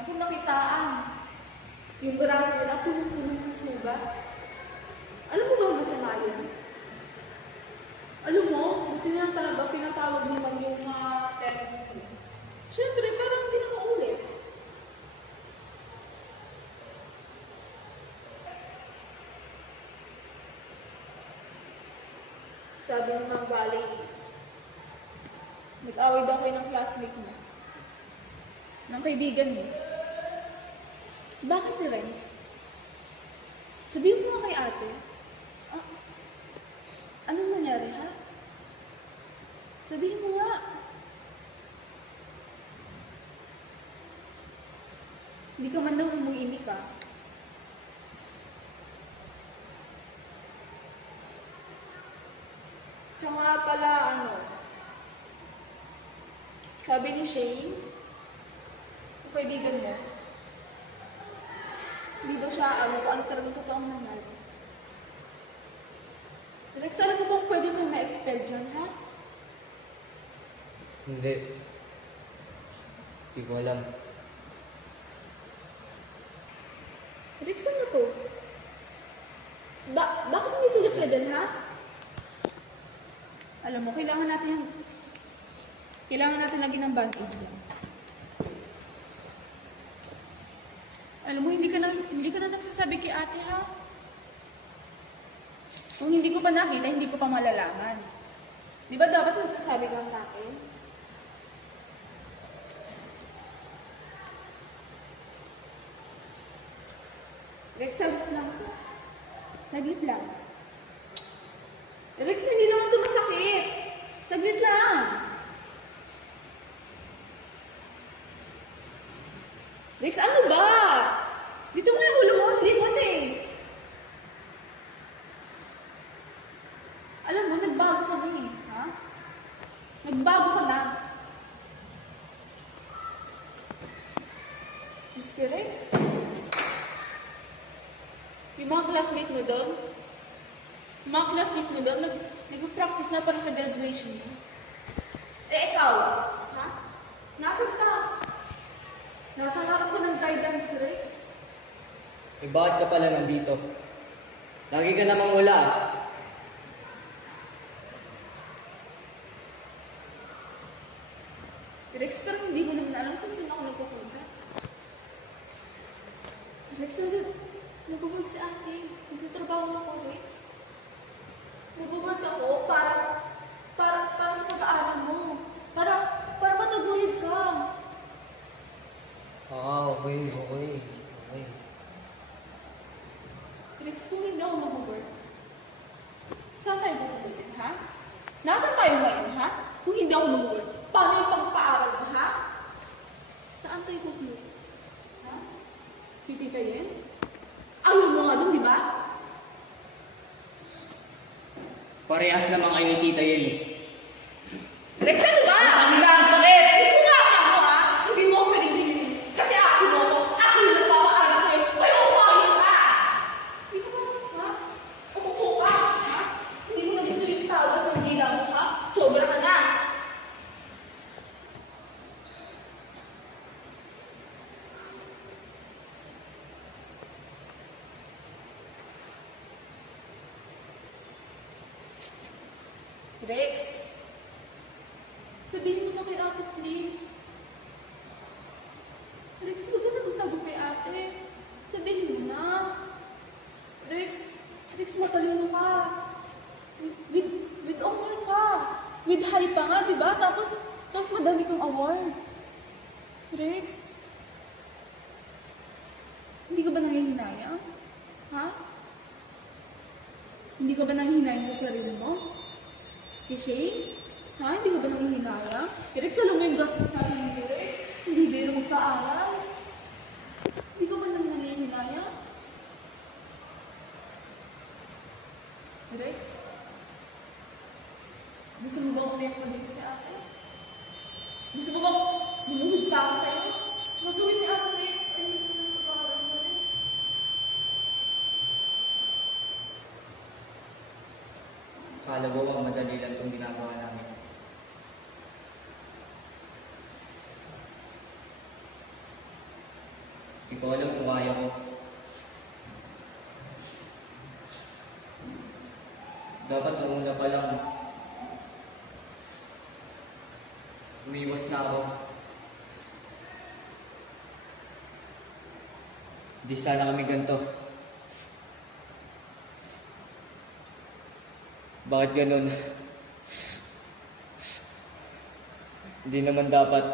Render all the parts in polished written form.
Ako nakitaan. Yung braso nila, punong-punong ng sugat. Alam mo ba ang masama yun? Alam mo, buti na lang talaga pinatawag ni Ma'am yung mga parents ko. Siyempre, parang hindi na maulit. Sabi ng mga Valley, nag-away daw kayo ng classmate mo. Ng kaibigan mo. Bakit ni Renz? Sabihin mo nga kay ate. Ah, anong nangyari, ha? Sabihin mo nga. Hindi ka man lang umuimik, ha? Tsaka nga pala, sabi ni Shane, yung kaibigan mo, hindi daw siya alam kung ano talagang totoong nangyari. Rex, alam mo bang pwede mo ma-expel dyan, ha? Hindi. Hindi ko alam. Rex, ano to? Bakit may sugat ka dyan, ha? Alam mo, kailangan natin lagi ng bandage lang. Alam mo, hindi ka na nagsasabi kay ate, ha? Kung hindi ko pa nakita, hindi ko pa malalaman. Di ba dapat nagsasabi ka sa akin? Rex, saglit lang to. Saglit lang. Rex, hindi naman ito masakit. Saglit lang. Rex, ano ba? Dito mo yung ulo mo, limot eh. Alam mo, nagbago ka na eh. Ha? Nagbago ka na. Diyos ka, Rex. Yung mga classmate mo doon, nag-practice na para sa graduation mo. Eh, ikaw, ha? Nasaan ka? Nasa harap ko ng guidance, Rex. Eh, bakit ka pala nandito? Lagi ka namang wala, ah. Rex, pero hindi mo naman alam kung saan ako nagpupunta. Rex, nag-work si ate. Nagtatrabaho ako, Rex. Nag-work ako para sa pag-aaral mo. Para mataguyod ka. Okay. Rex, kung hindi ako mag-work, saan tayo pupunta, ha? Nasaan tayo ngayon, ha? Kung hindi ako mag-work, paano yung pagpaaral mo, ha? Saan tayo pupunta? Ha? Tititayin? Ayaw mo nga dun, di ba? Parehas naman kayo ni Tita Yel, eh. Rex, ano ba? Ang ang sakit! Kumakak mo, ha? Hindi mo ako pwedeng bibinin. Kasi ate mo ako. Ako yung nagpapaaral sa'yo. Kaya umayos ka! Dito ka, ha? Umupo ka, ha? Hindi mo na gusto yung tawa sa dila mo, ha? Sobra ka na! Rex, sabihin mo na kay ate, please. Rex, huwag ka na magtago kay ate. Sabihin mo na. Rex, matalino ka. With honor ka. With high pa nga, di ba? Tapos madami kang award. Rex, hindi ka ba nangihinayang? Ha? Hindi ka ba nangihinayang sa sarili mo? Kay Shane? Ha? Hindi ka ba nangihinayang? Rex, alam mo yung gastos natin ni Rex? Hindi biro magpaaral. Hindi ka ba nangihinayang? Rex? Gusto mo ba umiyak pa dito sa akin? Gusto mo ba bumuhod pa ako sa'yo? Gagawin ni Ate Rex. Ayos mo ng pag-aaral mo, Rex. Akala ko ang madali lang itong ginagawa namin. Hindi ko alam kung kaya ko. Dapat nung una pa lang, umiwas na ako. Hindi sana kami ganito. Bakit ganun? Hindi naman dapat.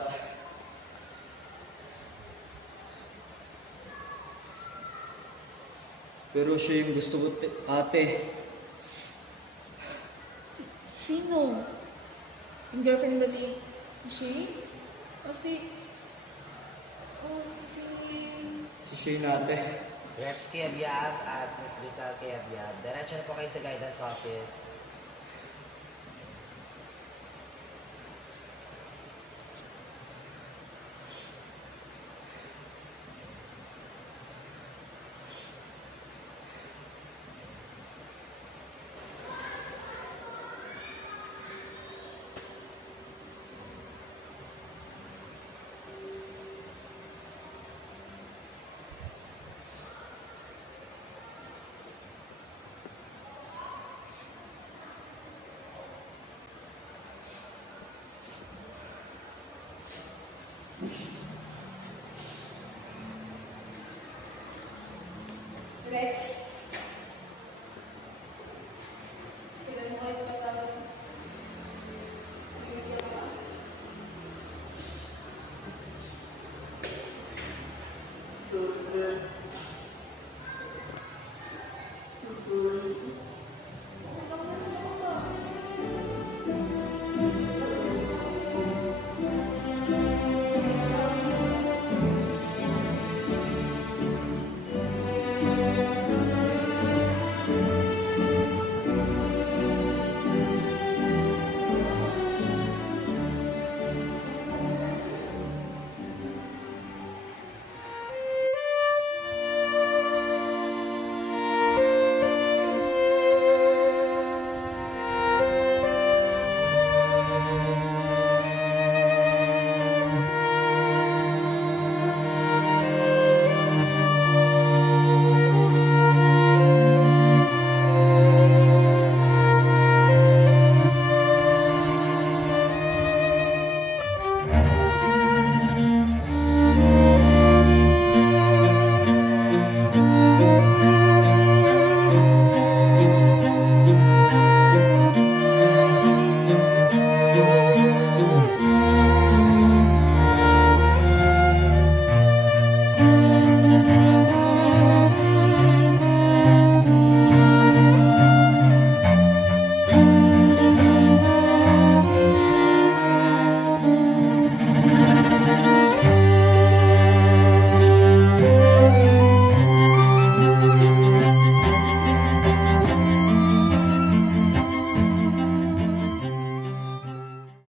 Pero siya yung gusto ko, ate. Sino? Yung girlfriend ba ni Shay? O si... Si Shane ate. Rex Kiabyab at Miss Giselle Kiabyab. Diretso na po kayo sa guidance office. Rex,